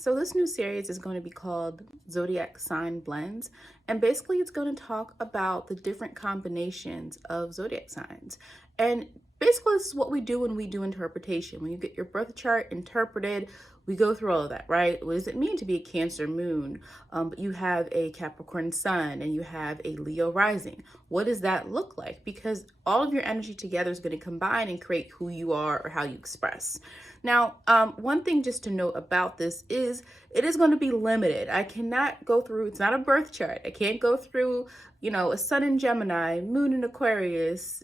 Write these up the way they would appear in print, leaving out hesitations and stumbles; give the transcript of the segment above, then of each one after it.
So this new series is going to be called Zodiac Sign Blends, and basically it's going to talk about the different combinations of zodiac signs. And basically this is what we do when we do interpretation. When you get your birth chart interpreted, we go through all of that, right? What does it mean to be a Cancer moon? But you have a Capricorn sun and you have a Leo rising. What does that look like? Because all of your energy together is going to combine and create who you are or how you express. Now, one thing just to note about this is it is going to be limited. I cannot go through, it's not a birth chart. I can't go through, a sun in Gemini, moon in Aquarius,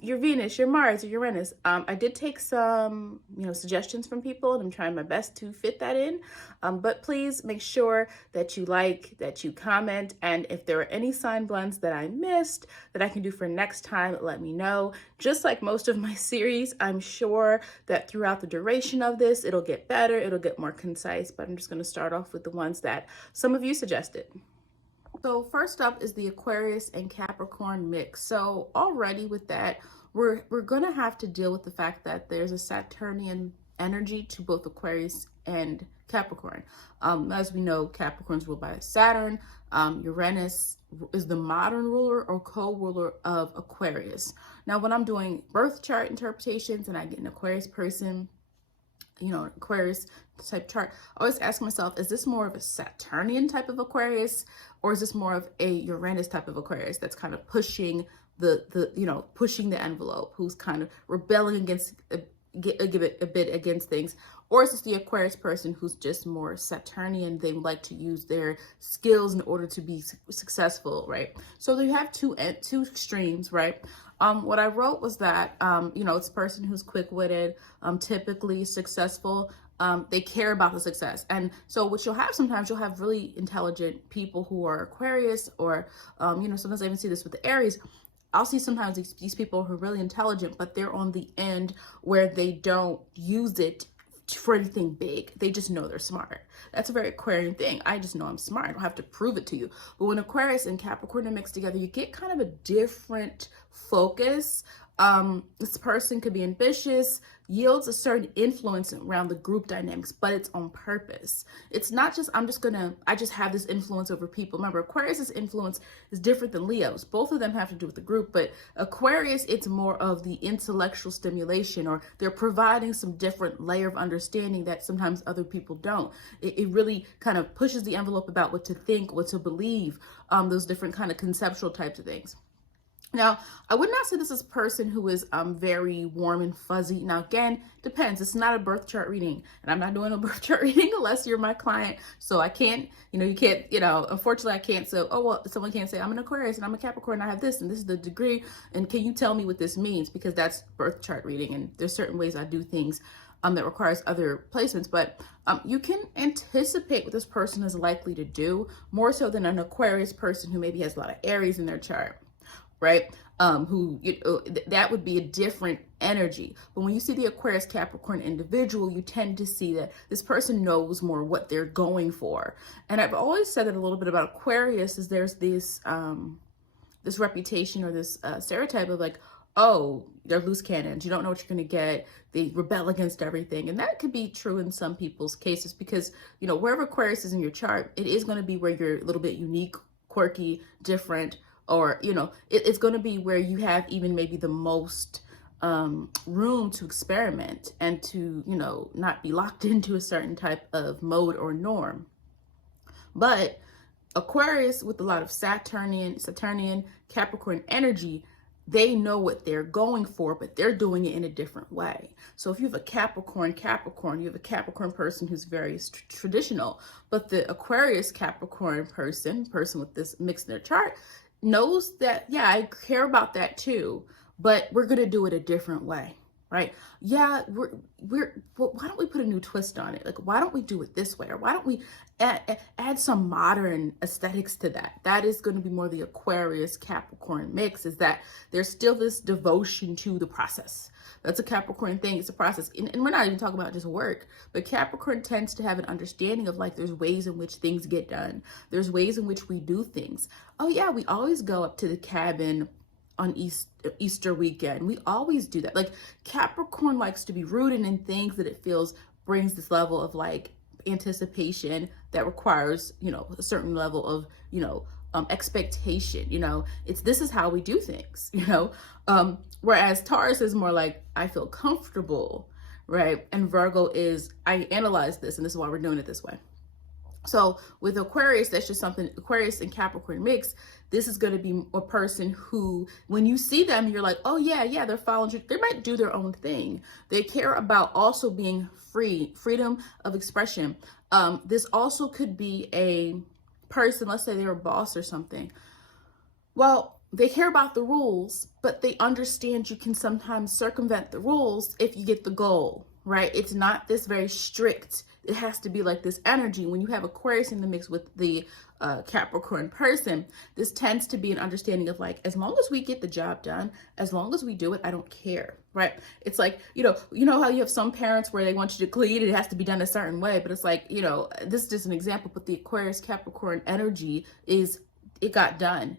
your Venus, your Mars, or Uranus. I did take some, suggestions from people, and I'm trying my best to fit that in. But please make sure that you like, that you comment, and if there are any sign blends that I missed that I can do for next time, let me know. Just like most of my series, I'm sure that throughout the duration of this, it'll get better, it'll get more concise, but I'm just going to start off with the ones that some of you suggested. So first up is the Aquarius and Capricorn mix. So already with that, we're going to have to deal with the fact that there's a Saturnian energy to both Aquarius and Capricorn. As we know, Capricorn's ruled by Saturn. Uranus is the modern ruler or co-ruler of Aquarius. Now, when I'm doing birth chart interpretations and I get an Aquarius person, Aquarius type chart, I always ask myself, is this more of a Saturnian type of Aquarius, or is this more of a Uranus type of Aquarius that's kind of pushing pushing the envelope, who's kind of rebelling against a bit against things? Or is this the Aquarius person who's just more Saturnian? They like to use their skills in order to be successful, right? So you have two extremes, right? What I wrote was that, it's a person who's quick-witted, typically successful. They care about the success. And so what you'll have sometimes, you'll have really intelligent people who are Aquarius, or, sometimes I even see this with the Aries. I'll see sometimes these people who are really intelligent, but they're on the end where they don't use it for anything big. They just know they're smart. That's a very Aquarian thing. I just know I'm smart. I don't have to prove it to you. But when Aquarius and Capricorn are mixed together, you get kind of a different focus. This person could be ambitious, yields a certain influence around the group dynamics, but it's on purpose. It's not just, I just have this influence over people. Remember, Aquarius's influence is different than Leo's. Both of them have to do with the group, but Aquarius, it's more of the intellectual stimulation, or they're providing some different layer of understanding that sometimes other people don't. It really kind of pushes the envelope about what to think, what to believe, those different kind of conceptual types of things. Now, I would not say this is a person who is very warm and fuzzy. Now, again, depends. It's not a birth chart reading, and I'm not doing a birth chart reading unless you're my client. So I can't, you can't, unfortunately, I can't say, oh, well, someone can't say, I'm an Aquarius and I'm a Capricorn and I have this and this is the degree, and can you tell me what this means? Because that's birth chart reading, and there's certain ways I do things that requires other placements, but you can anticipate what this person is likely to do, more so than an Aquarius person who maybe has a lot of Aries in their chart. Right? That would be a different energy. But when you see the Aquarius Capricorn individual, you tend to see that this person knows more what they're going for. And I've always said that a little bit about Aquarius is there's this this reputation or this stereotype of like, oh, they're loose cannons. You don't know what you're going to get. They rebel against everything. And that could be true in some people's cases because, wherever Aquarius is in your chart, it is going to be where you're a little bit unique, quirky, different, or, it's going to be where you have even maybe the most room to experiment and to, not be locked into a certain type of mode or norm. But Aquarius, with a lot of Saturnian, Capricorn energy, they know what they're going for, but they're doing it in a different way. So if you have a Capricorn, you have a Capricorn person who's very traditional, but the Aquarius Capricorn person with this mix in their chart knows that, yeah, I care about that too, but we're going to do it a different way, right? Yeah, why don't we put a new twist on it? Like, why don't we do it this way? Or why don't we add some modern aesthetics to that? That is going to be more the Aquarius Capricorn mix, is that there's still this devotion to the process. That's a Capricorn thing. It's a process. And we're not even talking about just work, but Capricorn tends to have an understanding of like, there's ways in which things get done. There's ways in which we do things. Oh yeah, we always go up to the cabin on Easter weekend. We always do that. Like Capricorn likes to be rooted in things that it feels brings this level of like anticipation that requires, you know, a certain level of, you know, expectation. You know, it's, this is how we do things, you know. Whereas Taurus is more like, I feel comfortable, right? And Virgo is, I analyze this, and this is why we're doing it this way. So with Aquarius, that's just something, Aquarius and Capricorn mix, this is going to be a person who, when you see them, you're like, oh yeah, they're following you. They might do their own thing. They care about also being free, freedom of expression. This also could be a person, let's say they're a boss or something. Well, they care about the rules, but they understand you can sometimes circumvent the rules if you get the goal, right? It's not this very strict. It has to be like this energy. When you have Aquarius in the mix with the Capricorn person, this tends to be an understanding of like, as long as we get the job done, as long as we do it, I don't care, right? It's like, you know how you have some parents where they want you to clean, it has to be done a certain way, but it's like, you know, this is just an example, but the Aquarius Capricorn energy is, it got done.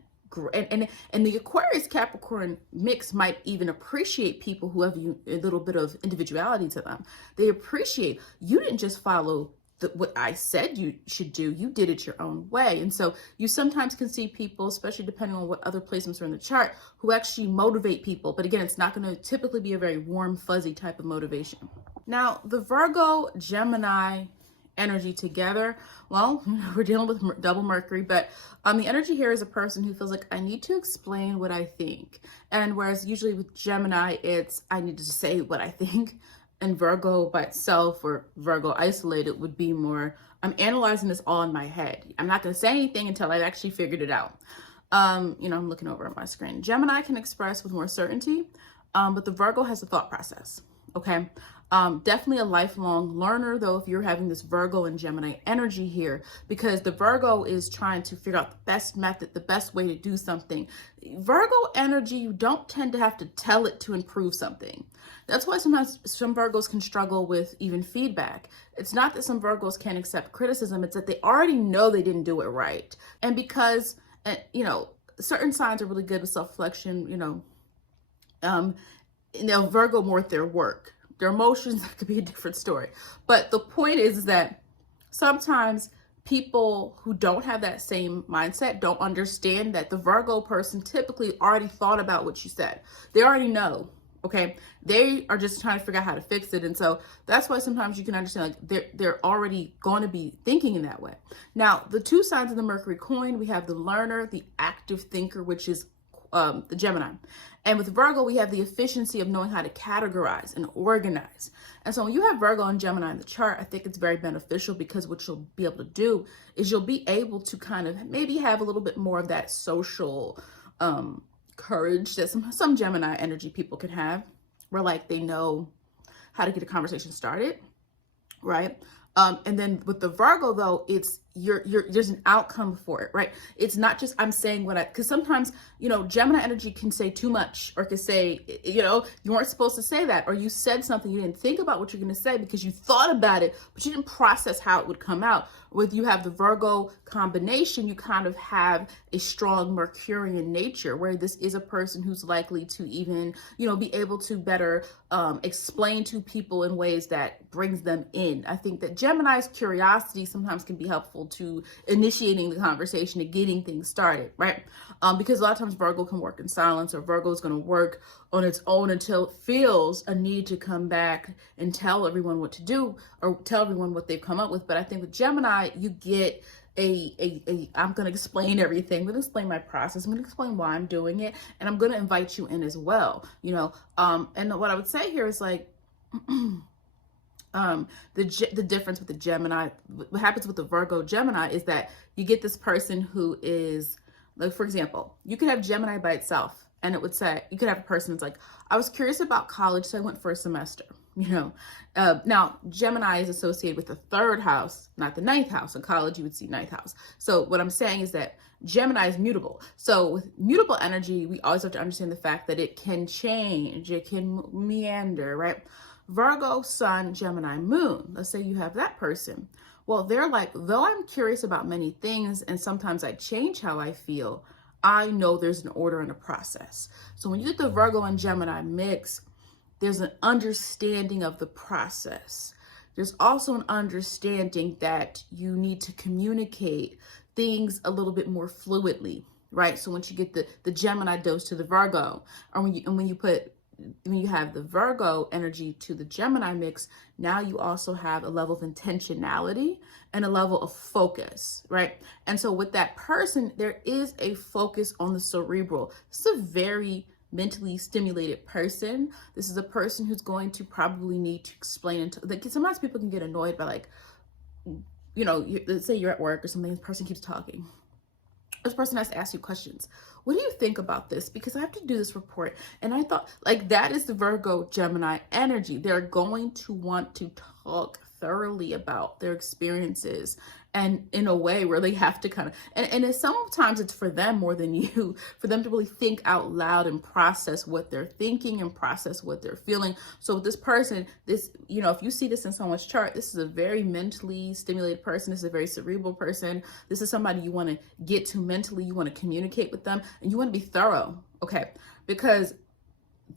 And the Aquarius Capricorn mix might even appreciate people who have a little bit of individuality to them. They appreciate, you didn't just follow what I said you should do, you did it your own way. And so you sometimes can see people, especially depending on what other placements are in the chart, who actually motivate people. But again, it's not going to typically be a very warm, fuzzy type of motivation. Now, the Virgo Gemini energy together, well, we're dealing with double Mercury, but the energy here is a person who feels like, I need to explain what I think. And whereas usually with Gemini, it's, I need to say what I think. And Virgo by itself, or Virgo isolated, would be more, I'm analyzing this all in my head. I'm not going to say anything until I've actually figured it out. You know, I'm looking over at my screen. Gemini can express with more certainty, but the Virgo has a thought process. Okay. Definitely a lifelong learner, though, if you're having this Virgo and Gemini energy here, because the Virgo is trying to figure out the best method, the best way to do something. Virgo energy, you don't tend to have to tell it to improve something. That's why sometimes some Virgos can struggle with even feedback. It's not that some Virgos can't accept criticism, it's that they already know they didn't do it right. And because, you know, certain signs are really good with self-reflection, you know, Virgo more at their work. Their emotions, that could be a different story. But the point is that sometimes people who don't have that same mindset don't understand that the Virgo person typically already thought about what you said. They already know, okay? They are just trying to figure out how to fix it. And so that's why sometimes you can understand, like, they're already going to be thinking in that way. Now, the two sides of the Mercury coin, we have the learner, the active thinker, which is the Gemini. And with Virgo, we have the efficiency of knowing how to categorize and organize. And so when you have Virgo and Gemini in the chart, I think it's very beneficial, because what you'll be able to do is you'll be able to kind of maybe have a little bit more of that social courage that some Gemini energy people can have, where like they know how to get a conversation started, right? And then with the Virgo, though, it's there's an outcome for it, right? It's not just I'm saying what because sometimes, you know, Gemini energy can say too much, or can say, you know, you weren't supposed to say that, or you said something, you didn't think about what you're going to say because you thought about it, but you didn't process how it would come out. With you have the Virgo combination, you kind of have a strong Mercurian nature, where this is a person who's likely to even, you know, be able to better explain to people in ways that brings them in. I think that Gemini's curiosity sometimes can be helpful to initiating the conversation and getting things started, right? Because a lot of times Virgo can work in silence, or Virgo is going to work on its own until it feels a need to come back and tell everyone what to do, or tell everyone what they've come up with. But I think with Gemini, you get I'm going to explain everything. I'm going to explain my process. I'm going to explain why I'm doing it. And I'm going to invite you in as well, you know? And what I would say here is like, the difference with the Gemini, what happens with the Virgo Gemini is that you get this person who is, like, for example, you could have Gemini by itself, and it would say, you could have a person that's like, I was curious about college, so I went for a semester, you know? Now, Gemini is associated with the third house, not the ninth house. In college, you would see ninth house. So what I'm saying is that Gemini is mutable. So with mutable energy, we always have to understand the fact that it can change, it can meander, right? Virgo, Sun, Gemini, Moon. Let's say you have that person. Well, they're like, though I'm curious about many things, and sometimes I change how I feel, I know there's an order and a process. So when you get the Virgo and Gemini mix, there's an understanding of the process. there's also an understanding that you need to communicate things a little bit more fluidly, right? So once you get the Gemini dose to the Virgo, or when you have the Virgo energy to the Gemini mix, now you also have a level of intentionality and a level of focus, right? And so with that person, there is a focus on the cerebral. This is a very mentally stimulated person. This is a person who's going to probably need to explain it. Like, sometimes people can get annoyed by, like, let's say you're at work or something, this person keeps talking. This person has to ask you questions. What do you think about this? Because I have to do this report. And I thought, like, that is the Virgo Gemini energy. They're going to want to talk thoroughly about their experiences, and in a way where they have to kind of, and sometimes it's for them more than you, for them to really think out loud and process what they're thinking and process what they're feeling. So with this person, this, if you see this in someone's chart, this is a very mentally stimulated person. This is a very cerebral person. This is somebody you want to get to mentally. You want to communicate with them, and you want to be thorough, okay? Because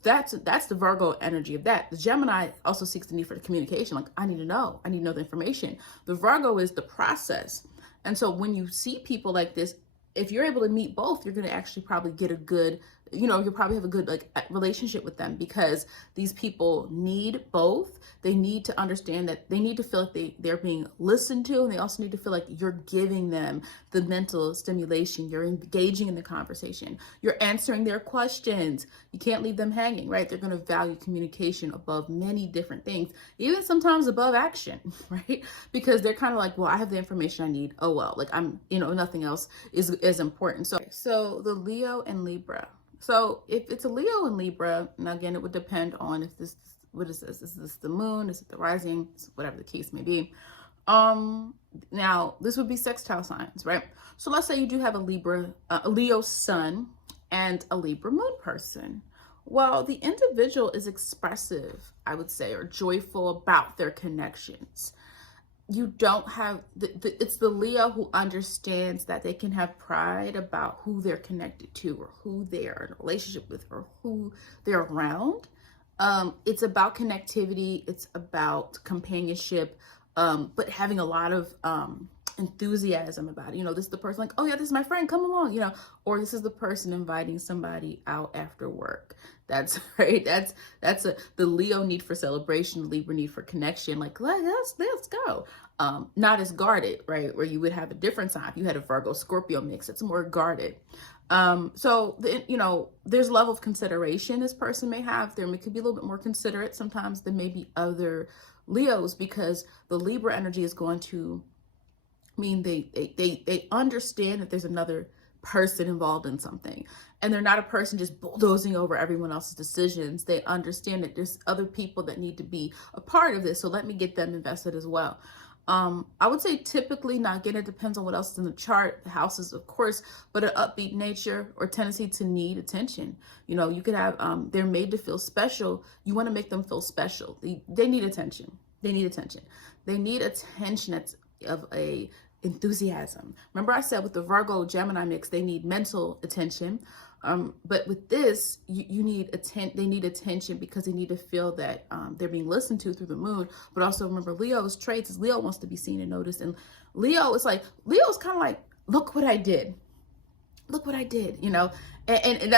that's the Virgo energy of that. The Gemini also seeks the need for the communication. Like, I need to know the information. The Virgo is the process. And so when you see people like this, if you're able to meet both, you're going to actually probably get a good, you'll probably have a good, like, relationship with them, because these people need both. They need to understand that they need to feel like they're being listened to, and they also need to feel like you're giving them the mental stimulation. You're engaging in the conversation. You're answering their questions. You can't leave them hanging, right? They're going to value communication above many different things, even sometimes above action, right? Because they're kind of like, well, I have the information I need. Oh, well, like, I'm, nothing else is as important. So the Leo and Libra. So if it's a Leo and Libra, and again, it would depend on if this, what is this? Is this the moon? Is it the rising? Whatever the case may be. Now this would be sextile signs, right? So let's say you do have a Leo sun and a Libra moon person. Well, the individual is expressive, I would say, or joyful about their connections. You don't have, it's the Leo who understands that they can have pride about who they're connected to, or who they are in a relationship with, or who they're around. It's about connectivity. It's about companionship, but having a lot of enthusiasm about it. This is the person like, oh yeah, this is my friend, come along, or this is the person inviting somebody out after work. That's right. That's the Leo need for celebration, Libra need for connection. Like, let's go. Not as guarded, right? Where you would have a different sign. If you had a Virgo Scorpio mix, it's more guarded. So there's a level of consideration this person may have. There could be a little bit more considerate sometimes than maybe other Leos, because the Libra energy is going to mean they understand that there's another person involved in something, and they're not a person just bulldozing over everyone else's decisions. They understand that there's other people that need to be a part of this, so let me get them invested as well. I would say typically, now again, it depends on what else is in the chart, the houses, of course, but an upbeat nature or tendency to need attention. You could have, they're made to feel special. You want to make them feel special. They need attention. They need attention. They need attention that's of a enthusiasm. Remember I said with the Virgo Gemini mix, they need mental attention. But with this, you need they need attention because they need to feel that they're being listened to through the moon. But also remember, Leo's traits is Leo wants to be seen and noticed. And Leo's kind of like, look what I did. Look what I did, and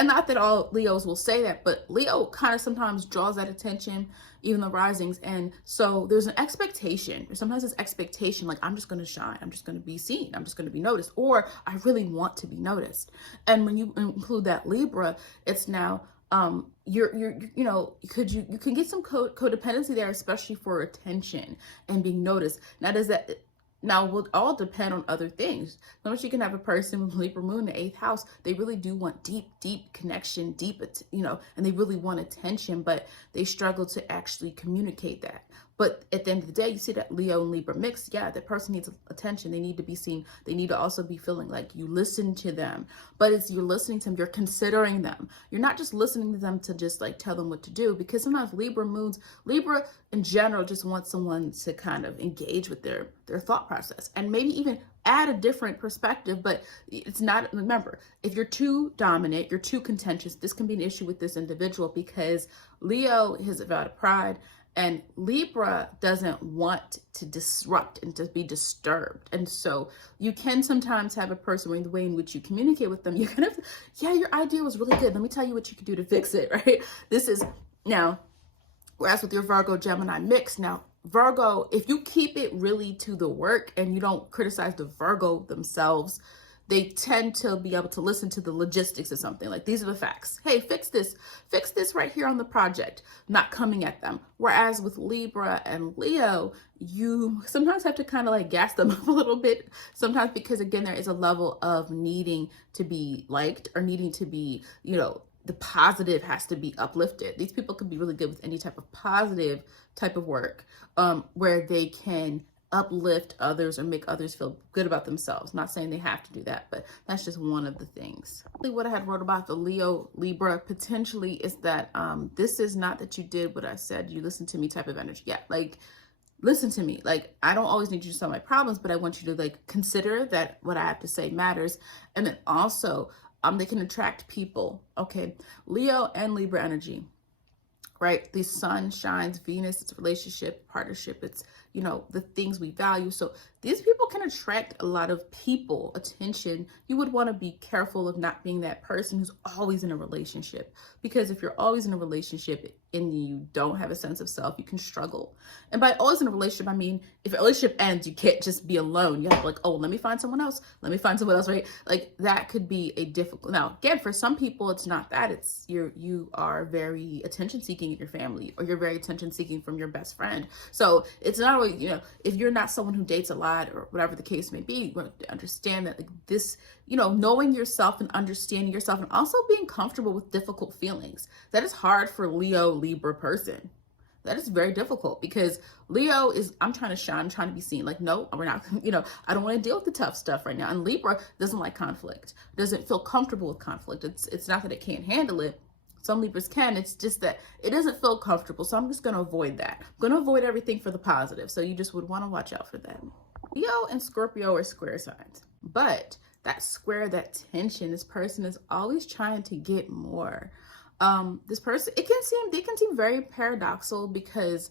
not that all Leos will say that, but Leo kind of sometimes draws that attention, even the risings. And so there's an expectation, or sometimes it's expectation, like, I'm just going to shine. I'm just going to be seen. I'm just going to be noticed, or I really want to be noticed. And when you include that Libra, it's now, you can get some codependency there, especially for attention and being noticed. Now, will all depend on other things. Notice you can have a person with Libra moon in the 8th house. They really do want deep connection, and they really want attention, but they struggle to actually communicate that. But at the end of the day, you see that Leo and Libra mix. Yeah, that person needs attention. They need to be seen. They need to also be feeling like you listen to them. But it's you're listening to them, you're considering them. You're not just listening to them to just like tell them what to do, because sometimes Libra in general just want someone to kind of engage with their thought process and maybe even add a different perspective. But it's not, remember, if you're too dominant, you're too contentious, this can be an issue with this individual, because Leo is about pride And Libra doesn't want to disrupt and to be disturbed. And so you can sometimes have a person, the way in which you communicate with them, you kind of, yeah, your idea was really good. Let me tell you what you can do to fix it, right? This is now, whereas with your Virgo Gemini mix, now Virgo, if you keep it really to the work and you don't criticize the Virgo themselves, they tend to be able to listen to the logistics of something. Like, these are the facts. Hey, fix this right here on the project, not coming at them. Whereas with Libra and Leo, you sometimes have to kind of like gas them up a little bit sometimes, because again, there is a level of needing to be liked or needing to be, the positive has to be uplifted. These people could be really good with any type of positive type of work, where they can uplift others or make others feel good about themselves. Not saying they have to do that, but that's just one of the things. What I had wrote about the Leo Libra potentially is that this is not that you did what I said, you listened to me type of energy. Yeah, like, listen to me. Like, I don't always need you to solve my problems, but I want you to like consider that what I have to say matters. And then also they can attract people. Okay, Leo and Libra energy, right? The sun shines, Venus, it's a relationship, partnership, it's, the things we value. So these people can attract a lot of people, attention. You would want to be careful of not being that person who's always in a relationship, because if you're always in a relationship and you don't have a sense of self, you can struggle. And by always in a relationship, I mean, if a relationship ends, you can't just be alone. You have to like, oh, let me find someone else. Let me find someone else, right? Like, that could be a difficult. Now, again, for some people, it's not that. It's you are very attention seeking in your family, or you're very attention seeking from your best friend. So it's not always, if you're not someone who dates a lot or whatever the case may be, you have to understand that like this, knowing yourself and understanding yourself, and also being comfortable with difficult feelings. That is hard for Leo Libra person. That is very difficult, because Leo is, I'm trying to shine, I'm trying to be seen. Like, no, we're not, I don't want to deal with the tough stuff right now. And Libra doesn't like conflict, doesn't feel comfortable with conflict. It's not that it can't handle it. Some Libras can, it's just that it doesn't feel comfortable. So I'm just going to avoid that. I'm going to avoid everything for the positive. So you just would want to watch out for that. Leo and Scorpio are square signs, but that square, that tension, this person is always trying to get more. This person, they can seem very paradoxical, because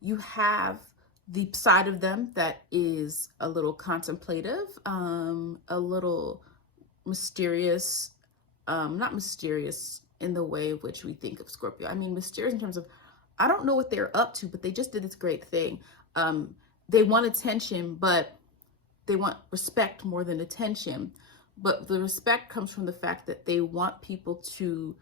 you have the side of them that is a little contemplative, a little mysterious, not mysterious in the way of which we think of Scorpio. I mean, mysterious in terms of, I don't know what they're up to, but they just did this great thing. They want attention, but they want respect more than attention. But the respect comes from the fact that they want people to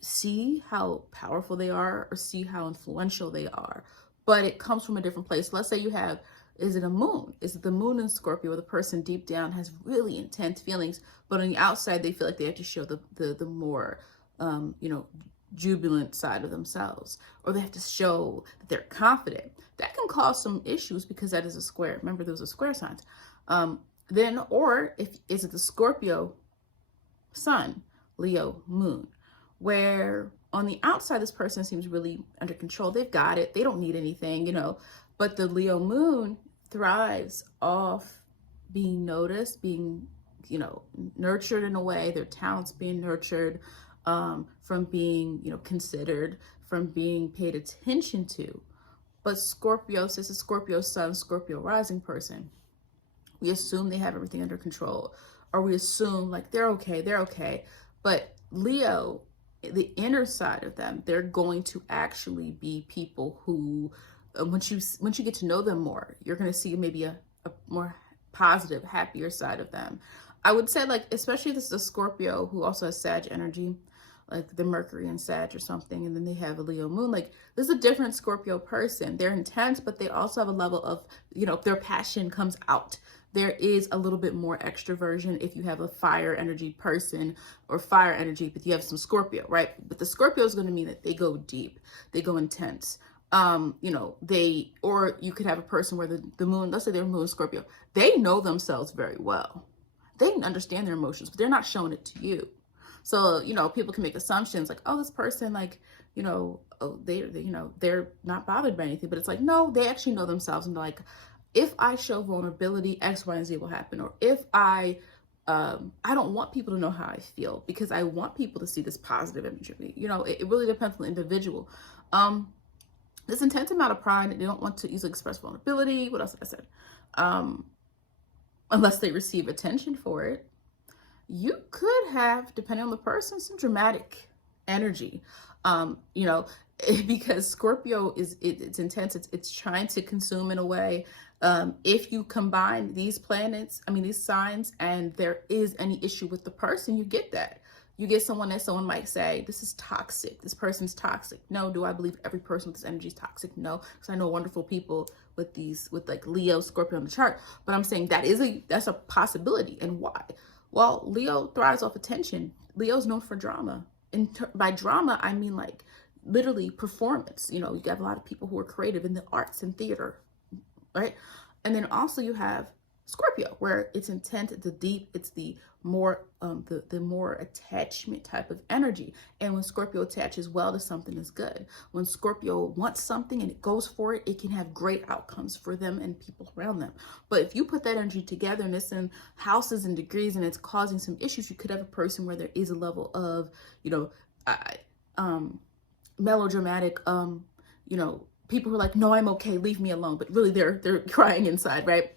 see how powerful they are, or see how influential they are. But it comes from a different place. Let's say you have, is it a moon? Is it the moon in Scorpio, where the person deep down has really intense feelings, but on the outside they feel like they have to show the more jubilant side of themselves, or they have to show that they're confident. That can cause some issues, because that is a square. Remember, those are square signs. Then, or is it the Scorpio sun, Leo moon, where on the outside this person seems really under control. They've got it. They don't need anything, but the Leo moon thrives off being noticed, being, nurtured in a way, their talents being nurtured, from being, considered, from being paid attention to. But Scorpio, since it's Scorpio sun, Scorpio rising person, we assume they have everything under control, or we assume like they're okay. But Leo, the inner side of them, they're going to actually be people who, once you get to know them more, you're going to see maybe a more positive, happier side of them. I would say, like, especially if this is a Scorpio who also has Sag energy, like the Mercury and Sag or something, and then they have a Leo moon. Like, this is a different Scorpio person. They're intense, but they also have a level of, their passion comes out. There is a little bit more extroversion if you have a fire energy person, or fire energy, but you have some Scorpio, right? But the Scorpio is going to mean that they go deep, they go intense. Or you could have a person where the moon, let's say they're moon Scorpio, they know themselves very well. They understand their emotions, but they're not showing it to you. So, people can make assumptions like, oh, this person, like, they're not bothered by anything, but it's like, no, they actually know themselves, and they're like, if I show vulnerability, X, Y, and Z will happen. Or if I don't want people to know how I feel, because I want people to see this positive image of me. It really depends on the individual. this intense amount of pride. They don't want to easily express vulnerability. What else did I say? Unless they receive attention for it. You could have, depending on the person, some dramatic energy. You know, because Scorpio it's intense. It's trying to consume in a way. If you combine these planets, I mean, these signs, and there is any issue with the person, you get that. You get someone that someone might say, this is toxic. This person's toxic. No, do I believe every person with this energy is toxic? No, because I know wonderful people with like Leo, Scorpio on the chart. But I'm saying that's a possibility. And why? Well, Leo thrives off attention. Leo's known for drama. And by drama, I mean like literally performance. You know, you have a lot of people who are creative in the arts and theater, right? And then also you have Scorpio, where it's intent, it's the deep, it's the more the more attachment type of energy. And when Scorpio attaches well to something, is good. When Scorpio wants something and it goes for it, it can have great outcomes for them and people around them. But if you put that energy together and it's in houses and degrees and it's causing some issues, you could have a person where there is a level of, you know, melodramatic, you know, people who are like, no, I'm okay, leave me alone, but really they're crying inside, right?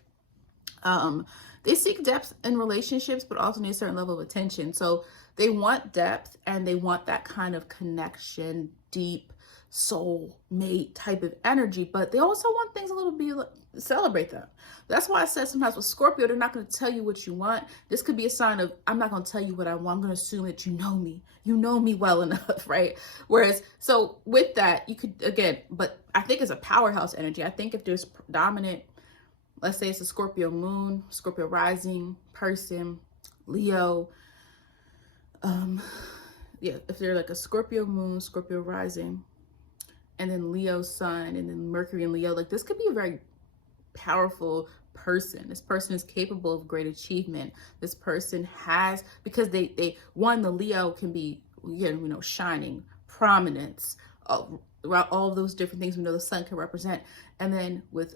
They seek depth in relationships, but also need a certain level of attention. So they want depth and they want that kind of connection, deep soul mate type of energy, but they also want things a little bit, celebrate them. That's why I said sometimes with Scorpio, they're not going to tell you what you want. This could be a sign of, I'm not going to tell you what I want. I'm going to assume that you know me well enough, right? Whereas, so with that, you could, again, but I think it's a powerhouse energy. I think if there's dominant, let's say it's a Scorpio moon, Scorpio rising person, Leo. Yeah, if they're like a Scorpio moon, Scorpio rising, and then Leo sun, and then Mercury and Leo, like this could be a very powerful person. This person is capable of great achievement. This person has, because the Leo can be, again, you know, shining, prominence, all of those different things we know the sun can represent. And then with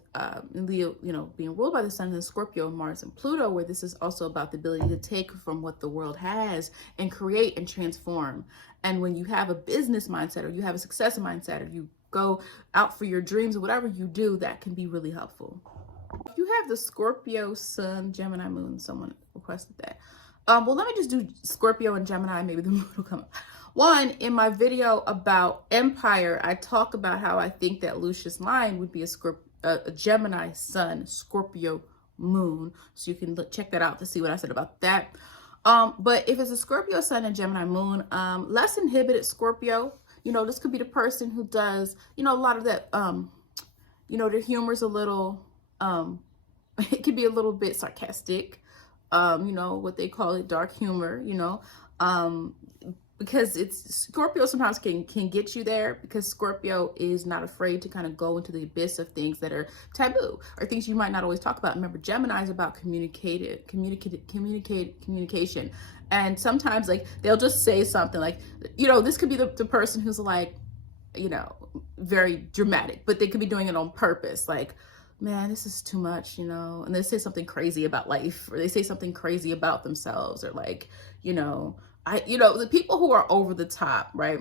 Leo, you know, being ruled by the sun, and Scorpio, Mars and Pluto, where this is also about the ability to take from what the world has and create and transform. And when you have a business mindset, or you have a success mindset, or you go out for your dreams, or whatever you do, that can be really helpful. If you have the Scorpio sun, Gemini moon, someone requested that. Well, let me just do Scorpio and Gemini, maybe the moon will come up. One, in my video about Empire, I talk about how I think that Lucius Lyon would be a Gemini sun, Scorpio moon. So you can check that out to see what I said about that. But if it's a Scorpio sun and Gemini moon, less inhibited Scorpio, you know, this could be the person who does, you know, a lot of that, you know, their humor's a little, it could be a little bit sarcastic, you know, what they call it, dark humor, you know, because it's Scorpio sometimes can get you there, because Scorpio is not afraid to kind of go into the abyss of things that are taboo or things you might not always talk about. Remember, Gemini is about communication. And sometimes like they'll just say something like, you know, this could be the person who's like, you know, very dramatic, but they could be doing it on purpose. Like, man, this is too much, you know, and they say something crazy about life, or they say something crazy about themselves, or like, you know, the people who are over the top, right,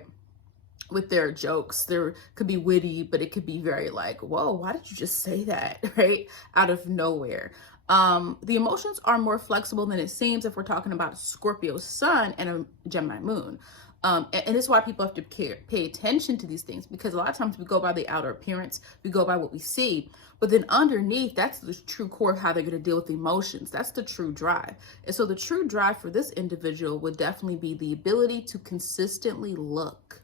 with their jokes, there could be witty, but it could be very like, whoa, why did you just say that, right, out of nowhere. The emotions are more flexible than it seems if we're talking about a Scorpio sun and a Gemini moon. And this is why people have to pay attention to these things, because a lot of times we go by the outer appearance, we go by what we see, but then underneath, that's the true core of how they're going to deal with emotions. That's the true drive. And so the true drive for this individual would definitely be the ability to consistently look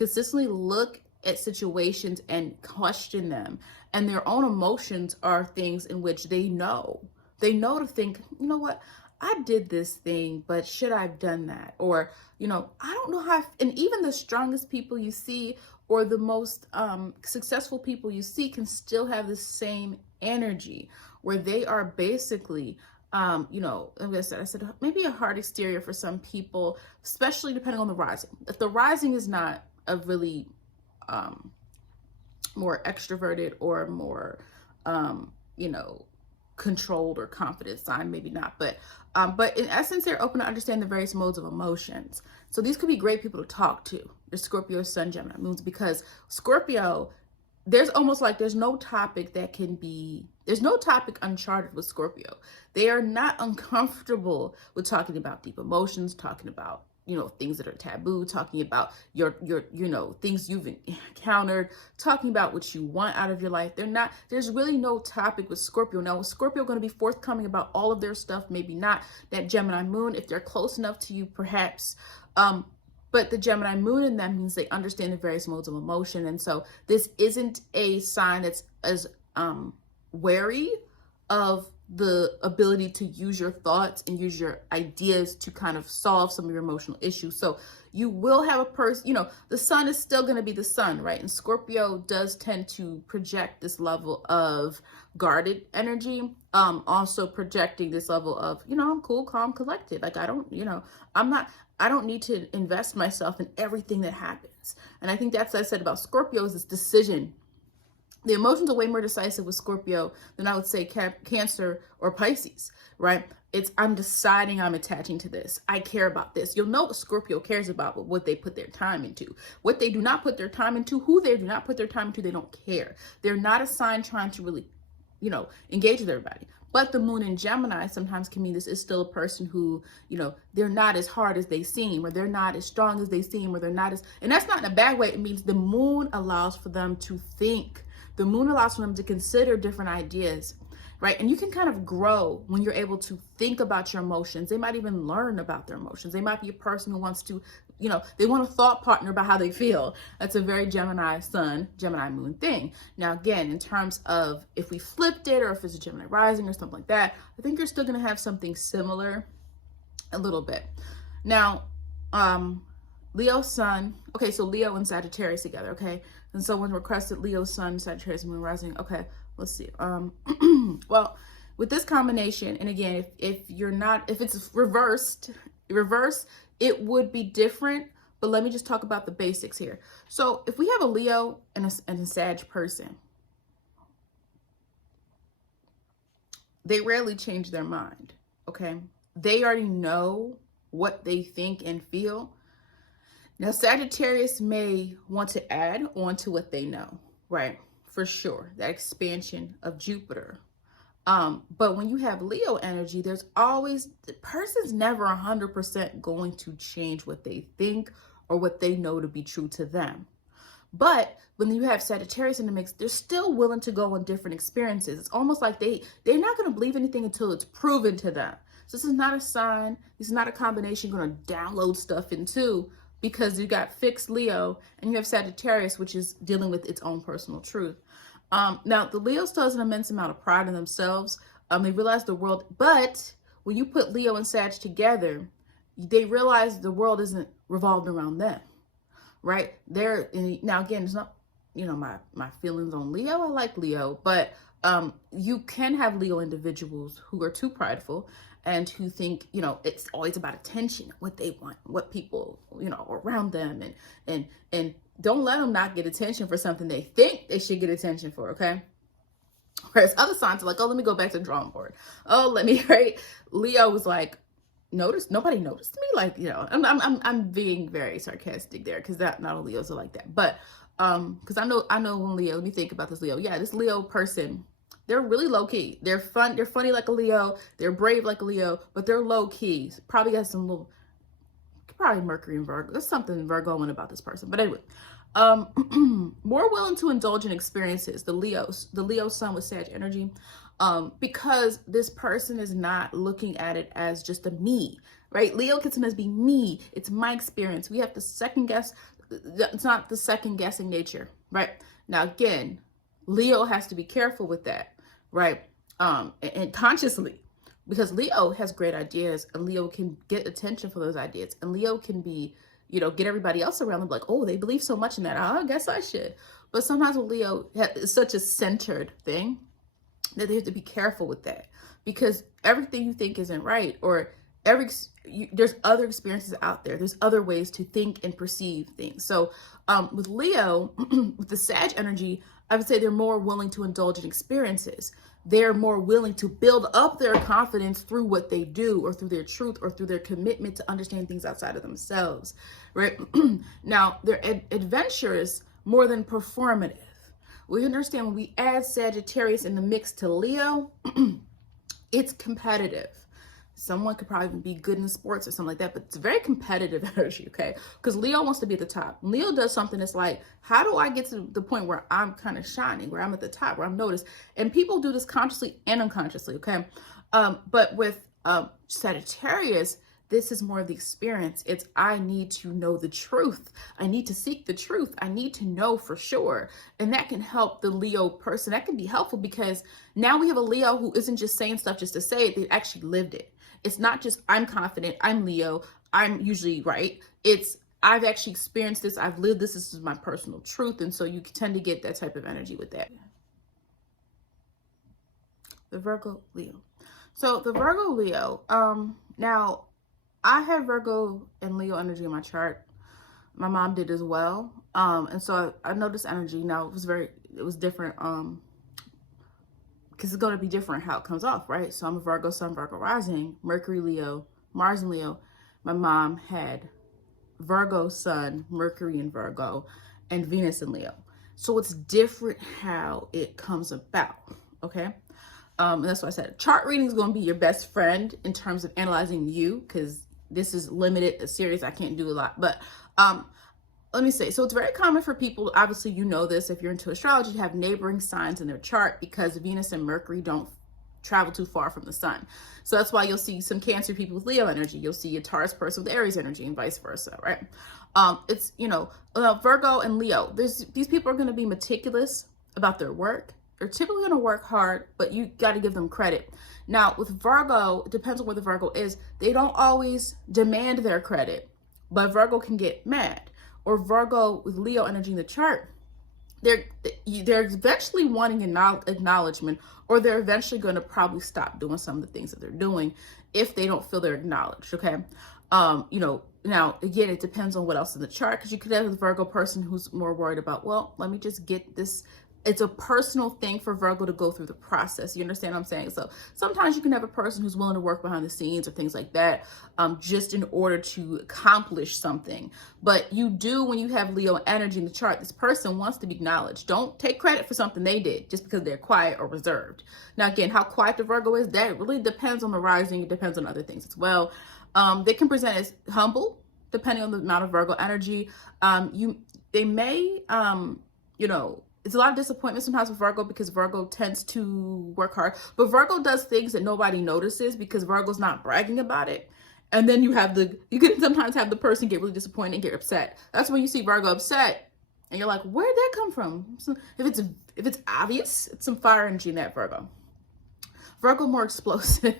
at situations and question them. And their own emotions are things in which they know to think, you know what, I did this thing, but should I have done that? Or, you know, I don't know how, and even the strongest people you see, or the most successful people you see, can still have the same energy where they are basically, you know, I said maybe a hard exterior for some people, especially depending on the rising. If the rising is not a really more extroverted or more, you know, controlled or confident sign, maybe not, but in essence, they're open to understand the various modes of emotions. So these could be great people to talk to, the Scorpio sun, Gemini moons, because Scorpio there's almost like there's no topic there's no topic uncharted with Scorpio. They are not uncomfortable with talking about deep emotions, talking about, things that are taboo, talking about your things you've encountered, talking about what you want out of your life. There's really no topic with Scorpio. Now, is Scorpio going to be forthcoming about all of their stuff? Maybe not. That Gemini moon, if they're close enough to you, perhaps. But the Gemini moon in them means they understand the various modes of emotion. And so this isn't a sign that's as wary of the ability to use your thoughts and use your ideas to kind of solve some of your emotional issues. So you will have a person, the sun is still going to be the sun, right? And Scorpio does tend to project this level of guarded energy, also projecting this level of, I'm cool, calm, collected. Like, I don't need to invest myself in everything that happens. And I think that's what I said about Scorpio, is this decision. The emotions are way more decisive with Scorpio than I would say Cancer or Pisces, right? I'm deciding I'm attaching to this. I care about this. You'll know what Scorpio cares about, but what they put their time into. What they do not put their time into, who they do not put their time into, they don't care. They're not a sign trying to really, engage with everybody. But the moon in Gemini sometimes can mean this is still a person who, they're not as hard as they seem, or they're not as strong as they seem, or they're not as, and that's not in a bad way. It means the moon allows for them to think. The moon allows for them to consider different ideas, right? And you can kind of grow when you're able to think about your emotions. They might even learn about their emotions. They might be a person who wants to, they want a thought partner about how they feel. That's a very Gemini sun, Gemini moon thing. Now, again, in terms of if we flipped it, or if it's a Gemini rising or something like that, I think you're still going to have something similar a little bit. Now, Leo sun, okay, so Leo and Sagittarius together, okay? And someone requested Leo sun, Sagittarius moon rising. Okay, let's see. Well, with this combination, and again, if it's reversed, it would be different. But let me just talk about the basics here. So if we have a Leo and a Sag person, they rarely change their mind, okay? They already know what they think and feel. Now, Sagittarius may want to add on to what they know, right? For sure, that expansion of Jupiter. But when you have Leo energy, there's always, the person's never 100% going to change what they think or what they know to be true to them. But when you have Sagittarius in the mix, they're still willing to go on different experiences. It's almost like they're not going to believe anything until it's proven to them. So this is not a sign, this is not a combination you're going to download stuff into, because you got fixed Leo and you have Sagittarius, which is dealing with its own personal truth. Now, the Leo still has an immense amount of pride in themselves. They realize the world, but when you put Leo and Sag together, they realize the world isn't revolved around them, right? Now, again, it's not, my feelings on Leo. I like Leo, but you can have Leo individuals who are too prideful and who think, it's always about attention, what they want, what people, around them, and don't let them not get attention for something they think they should get attention for, okay? Whereas other signs are like, oh, let me go back to the drawing board. Oh, right? Leo was like, nobody noticed me, like, I'm being very sarcastic there, because not all Leos are like that, but because I know when Leo, let me think about this Leo. Yeah, this Leo person, they're really low key. They're funny like a Leo. They're brave like a Leo, but they're low key. Probably got some little, probably Mercury and Virgo. There's something Virgoan about this person. But anyway, more willing to indulge in experiences. The Leo sun with Sag energy, because this person is not looking at it as just a me, right? Leo can sometimes be me. It's my experience. We have to second guess. It's not the second guessing nature, right? Now, again, Leo has to be careful with that, right? And consciously, because Leo has great ideas, and Leo can get attention for those ideas, and Leo can be, get everybody else around them like, oh, they believe so much in that, I guess I should. But sometimes with Leo, it's such a centered thing that they have to be careful with that, because everything you think isn't right, or there's other experiences out there. There's other ways to think and perceive things. So with Leo, with the Sag energy, I would say they're more willing to indulge in experiences. They're more willing to build up their confidence through what they do, or through their truth, or through their commitment to understand things outside of themselves, right? Now, they're adventurous more than performative. We understand when we add Sagittarius in the mix to Leo, it's competitive. Someone could probably be good in sports or something like that, but it's very competitive energy, okay? Because Leo wants to be at the top. Leo does something that's like, how do I get to the point where I'm kind of shining, where I'm at the top, where I'm noticed? And people do this consciously and unconsciously, okay? But with Sagittarius, this is more of the experience. It's, I need to know the truth. I need to seek the truth. I need to know for sure. And that can help the Leo person. That can be helpful because now we have a Leo who isn't just saying stuff just to say it. They actually lived it. It's not just, I'm confident, I'm Leo, I'm usually right. It's, I've actually experienced this, I've lived this, this is my personal truth. And so you tend to get that type of energy with that. The Virgo Leo. So the Virgo Leo, now I have Virgo and Leo energy in my chart. My mom did as well. And so I noticed energy. Now it was different. Because it's going to be different how it comes off, right? So I'm a Virgo sun, Virgo rising, Mercury, Leo, Mars and Leo. My mom had Virgo sun, Mercury in Virgo, and Venus in Leo. So it's different how it comes about, okay? And that's why I said chart reading is going to be your best friend in terms of analyzing you, because this is limited, a series. I can't do a lot, but let me say, so it's very common for people, obviously you know this if you're into astrology, to have neighboring signs in their chart because Venus and Mercury don't travel too far from the sun. So that's why you'll see some Cancer people with Leo energy. You'll see a Taurus person with Aries energy and vice versa, right? It's, you know, Virgo and Leo, these people are going to be meticulous about their work. They're typically going to work hard, but you got to give them credit. Now with Virgo, it depends on where the Virgo is. They don't always demand their credit, but Virgo can get mad. Or Virgo with Leo energy in the chart, they're eventually wanting acknowledgement, or they're eventually going to probably stop doing some of the things that they're doing if they don't feel they're acknowledged, okay? You know, now, again, it depends on what else in the chart, because you could have a Virgo person who's more worried about, well, let me just get this. It's a personal thing for Virgo to go through the process. You understand what I'm saying? So sometimes you can have a person who's willing to work behind the scenes or things like that, just in order to accomplish something. But you do, when you have Leo energy in the chart, this person wants to be acknowledged. Don't take credit for something they did just because they're quiet or reserved. Now, again, how quiet the Virgo is, that really depends on the rising. It depends on other things as well. They can present as humble, depending on the amount of Virgo energy. They may, you know, it's a lot of disappointment sometimes with Virgo because Virgo tends to work hard. But Virgo does things that nobody notices because Virgo's not bragging about it. And then you can sometimes have the person get really disappointed and get upset. That's when you see Virgo upset and you're like, where'd that come from? So if it's obvious, it's some fire energy in that Virgo. Virgo more explosive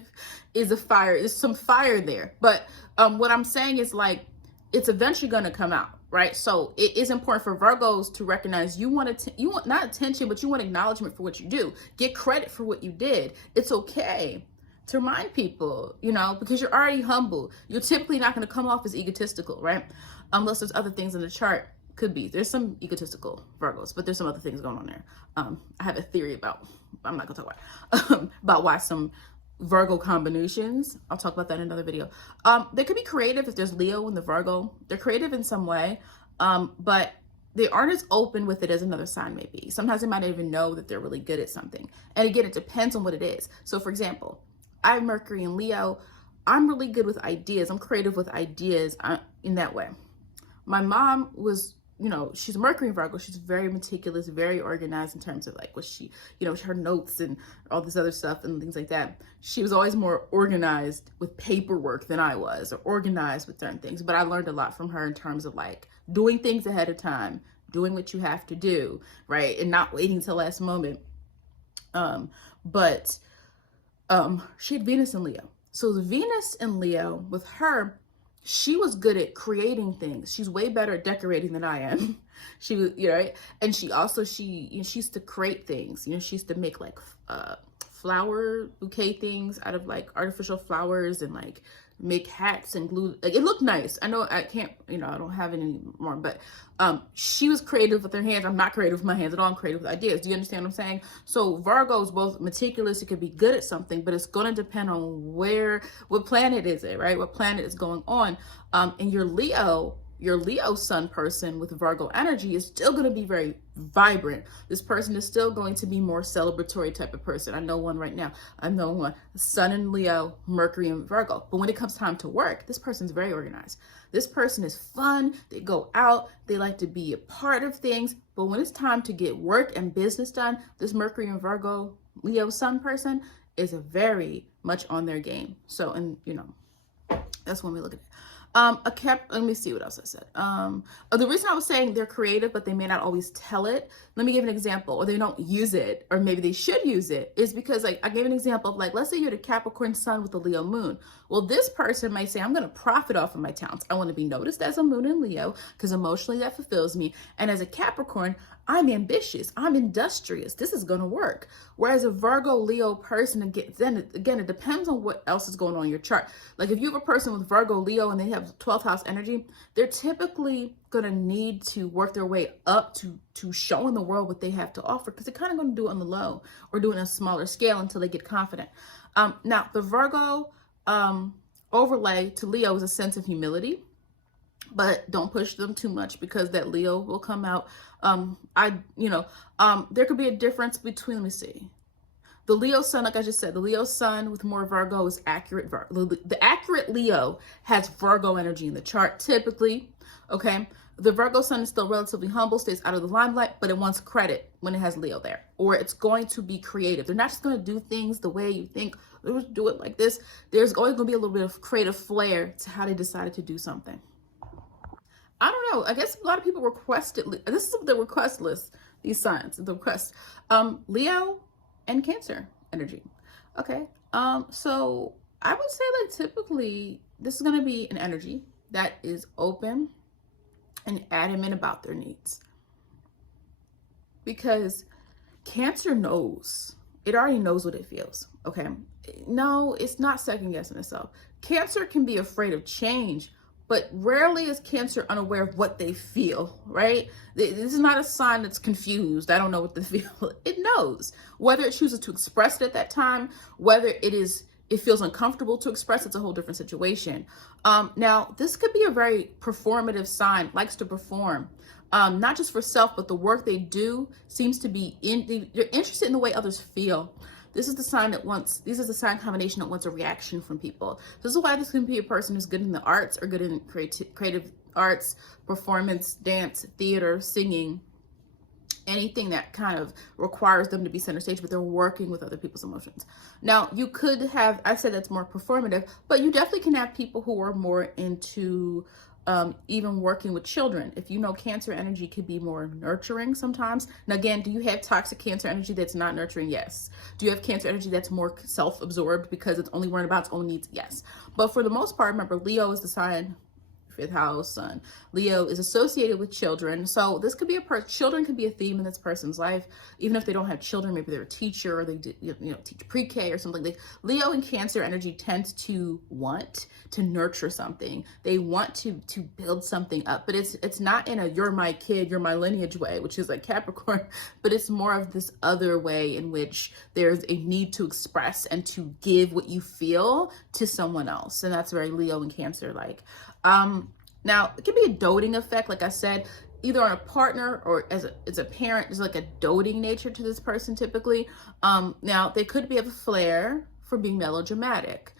is a fire. There's some fire there. But what I'm saying is, like, it's eventually going to come out. Right. So it is important for Virgos to recognize you want not attention, but you want acknowledgement for what you do. Get credit for what you did. It's okay to remind people, you know, because you're already humble. You're typically not going to come off as egotistical, right? Unless there's other things in the chart. Could be. There's some egotistical Virgos, but there's some other things going on there. I have a theory about, I'm not going to talk about why some Virgo combinations. I'll talk about that in another video. They could be creative if there's Leo in the Virgo. They're creative in some way, but they aren't as open with it as another sign may be. Sometimes they might not even know that they're really good at something. And again, it depends on what it is. So for example, I have Mercury in Leo. I'm really good with ideas. I'm creative with ideas in that way. My mom was, you know, she's a Mercury in Virgo. She's very meticulous, very organized in terms of like what she, you know, her notes and all this other stuff and things like that. She was always more organized with paperwork than I was, or organized with certain things. But I learned a lot from her in terms of like doing things ahead of time, doing what you have to do, right? And not waiting till last moment. She had Venus in Leo. So the Venus in Leo with her, she was good at creating things. She's way better at decorating than I am. She was, you know, right? And she used to create things. You know, she used to make like flower bouquet things out of like artificial flowers and like make hats and glue. Like, it looked nice. I know I can't, you know, I don't have it anymore, but she was creative with her hands. I'm not creative with my hands at all. I'm creative with ideas. Do you understand what I'm saying? So Virgo's both meticulous. It could be good at something, but it's going to depend on what planet is it, right? What planet is going on. And your Leo your Leo sun person with Virgo energy is still going to be very vibrant. This person is still going to be more celebratory type of person. I know one right now. I know one, Sun in Leo, Mercury in Virgo. But when it comes time to work, this person's very organized. This person is fun. They go out. They like to be a part of things. But when it's time to get work and business done, this Mercury in Virgo, Leo sun person is a very much on their game. So, and you know, that's when we look at it. Let me see what else I said. The reason I was saying they're creative, but they may not always tell it. Let me give an example, or they don't use it, or maybe they should use it, is because like I gave an example of like, let's say you're the Capricorn sun with the Leo moon. Well, this person might say, I'm going to profit off of my talents. I want to be noticed as a moon in Leo because emotionally that fulfills me. And as a Capricorn, I'm ambitious. I'm industrious. This is going to work. Whereas a Virgo Leo person, again, it depends on what else is going on in your chart. Like if you have a person with Virgo Leo and they have 12th house energy, they're typically going to need to work their way up to showing the world what they have to offer, because they're kind of going to do it on the low or do it on a smaller scale until they get confident. Now, the Virgo overlay to Leo is a sense of humility. But don't push them too much because that Leo will come out. There could be a difference between, let me see. The Leo sun, like I just said, the Leo sun with more Virgo is accurate. The accurate Leo has Virgo energy in the chart typically, okay? The Virgo sun is still relatively humble, stays out of the limelight, but it wants credit when it has Leo there. Or it's going to be creative. They're not just going to do things the way you think, let's do it like this. There's always going to be a little bit of creative flair to how they decided to do something. I don't know. I guess a lot of people requested. This is the request list. These signs, the request. Leo and Cancer energy. Okay. So I would say like typically this is going to be an energy that is open and adamant about their needs, because Cancer knows. It already knows what it feels. Okay. No, it's not second guessing itself. Cancer can be afraid of change, but rarely is Cancer unaware of what they feel, right? This is not a sign that's confused. I don't know what they feel. It knows. Whether it chooses to express it at that time, whether it feels uncomfortable to express, it's a whole different situation. Now, this could be a very performative sign, likes to perform, not just for self, but the work they do seems to be they're interested in the way others feel. This is the sign this is the sign combination that wants a reaction from people. This is why this can be a person who's good in the arts or good in creative arts, performance, dance, theater, singing, anything that kind of requires them to be center stage, but they're working with other people's emotions. Now, you could have, I said that's more performative, but you definitely can have people who are more into even working with children. If you know Cancer energy could be more nurturing sometimes. Now again, do you have toxic Cancer energy that's not nurturing? Yes. Do you have Cancer energy that's more self-absorbed because it's only worrying about its own needs? Yes. But for the most part, remember, Leo is the sign, 5th house, sun. Leo is associated with children. So this could be children could be a theme in this person's life. Even if they don't have children, maybe they're a teacher or they teach pre-K or something. Leo and Cancer energy tends to want to nurture something. They want to build something up, but it's not in a you're my kid, you're my lineage way, which is like Capricorn, but it's more of this other way in which there's a need to express and to give what you feel to someone else. And that's very Leo and Cancer like. Now it can be a doting effect, like I said, either on a partner or as a parent. There's like a doting nature to this person typically. Now they could be of a flair for being melodramatic,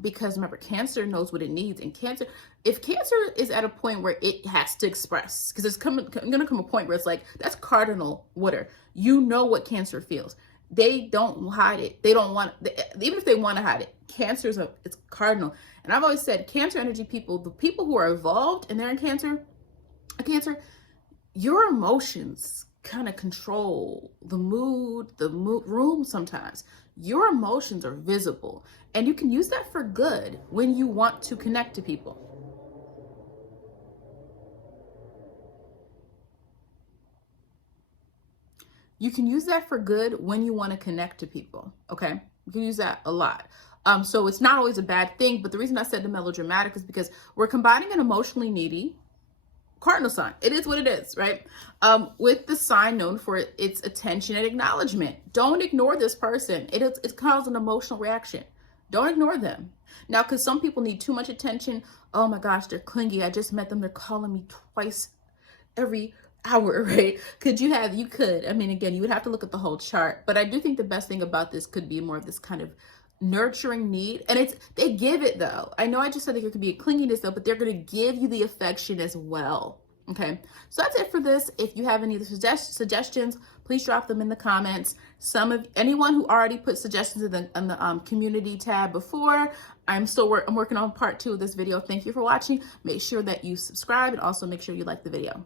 because remember, Cancer knows what it needs, and if Cancer is at a point where it has to express, because it's going to come a point where it's like, that's cardinal water. You know what Cancer feels. They don't hide it. They don't want, even if they want to hide it, it's cardinal. And I've always said, Cancer energy people, the people who are evolved and they're in Cancer, your emotions kind of control the mood room sometimes. Your emotions are visible, and you can use that for good when you want to connect to people. You can use that for good when you want to connect to people, okay? You can use that a lot. So it's not always a bad thing, but the reason I said the melodramatic is because we're combining an emotionally needy cardinal sign. It is what it is, right? With the sign known for its attention and acknowledgement. Don't ignore this person. It caused an emotional reaction. Don't ignore them. Now, because some people need too much attention. Oh my gosh, they're clingy. I just met them. They're calling me twice every hour, right? You could. I mean, again, you would have to look at the whole chart. But I do think the best thing about this could be more of this kind of nurturing need. And they give it though. I know I just said that there could be a clinginess though, but they're going to give you the affection as well. Okay, so that's it for this. If you have any suggestions, please drop them in the comments. Anyone who already put suggestions in the community tab before, I'm working on part 2 of this video. Thank you for watching. Make sure that you subscribe and also make sure you like the video.